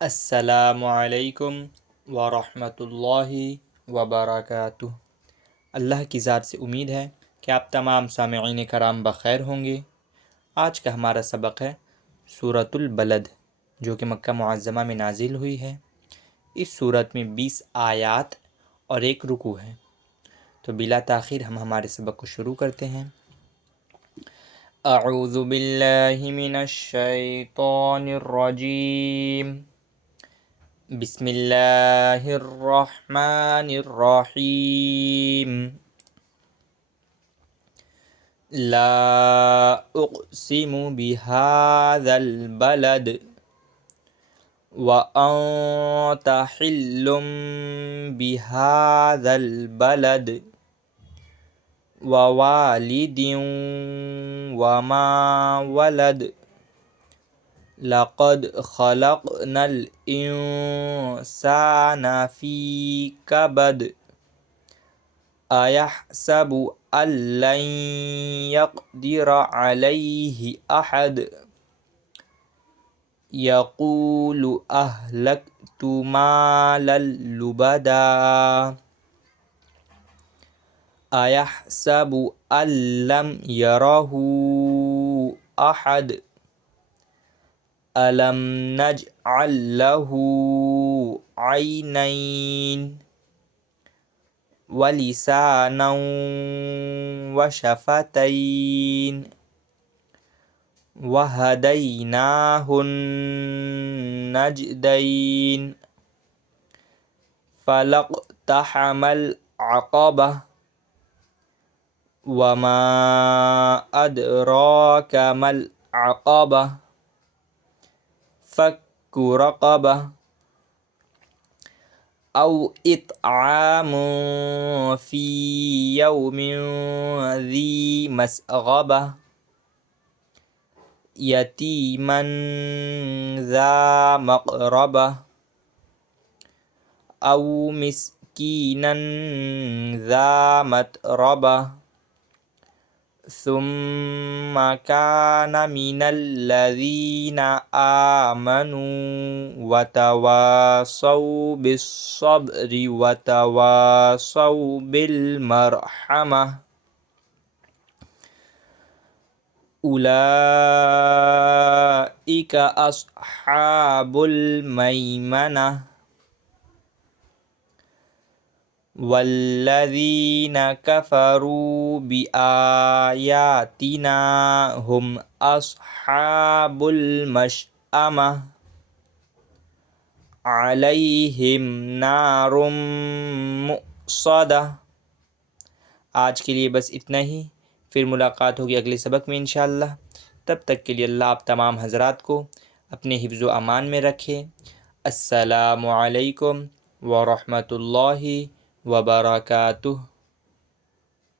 अस्सलामुअलैकुम वरहमतुल्लाहि वबरकातुह। अल्लाह की ज़ात से उम्मीद है कि आप तमाम सामिईन कराम बख़ैर होंगे। आज का हमारा सबक है सूरतुल बलद, जो कि मक्का मुअज़्ज़मा में नाजिल हुई है। इस सूरत में 20 आयात और एक रुकू है। तो बिला ताख़ीर हम हमारे सबक को शुरू करते हैं। अऊज़ु बिल्लाहि मिनश शैतानिर रजीम। बिस्मिल्लाहिर्रहमानिर्रहीम। ला उक़्सिमु बिहाज़ल बलद व अन्त हिल्लुम बिहाज़ल बलद व वालिदिन व मा वलद लक़द ख़लक़नल इंसाना फ़ी कबद अयहसबु अल्लन यक़दिर अलैहि अहद यक़ूलु अहलक्तु मालन लुबदा अयहसबु अल्लम यरहु अहद अलम नजअल लहू ऐनैन व लिसानन व शफ़तैन व हदैनाहुन नजदैन फलक़तहमल अक़बह व मा अदराक मल अक़बह फ़क्कु रक़बह औ इत्आमुन फ़ी यौमिन ज़ी मस्ग़बह यतीमन ज़ा मक़रबह औ मिस्कीनन ज़ा मतरबह सुम्म कान मिनल्लज़ीना आमनू वतवासौ बिस्सब्रि वतवासौ बिलमरहमह उलाइका अस्हाबुल मैमनह वल्लज़ीना कफ़रू बिआयातिना हुम अस्हाबुल मशअमह अलैहिम नारुम मुक़सदा। आज के लिए बस इतना ही। फिर मुलाकात होगी अगले सबक में इंशाअल्लाह। तब तक के लिए अल्लाह आप तमाम हज़रात को अपने हिफ्ज़ व अमान में रखे। अस्सलामु अलैकुम व रहमतुल्लाहि व बरकातुहू।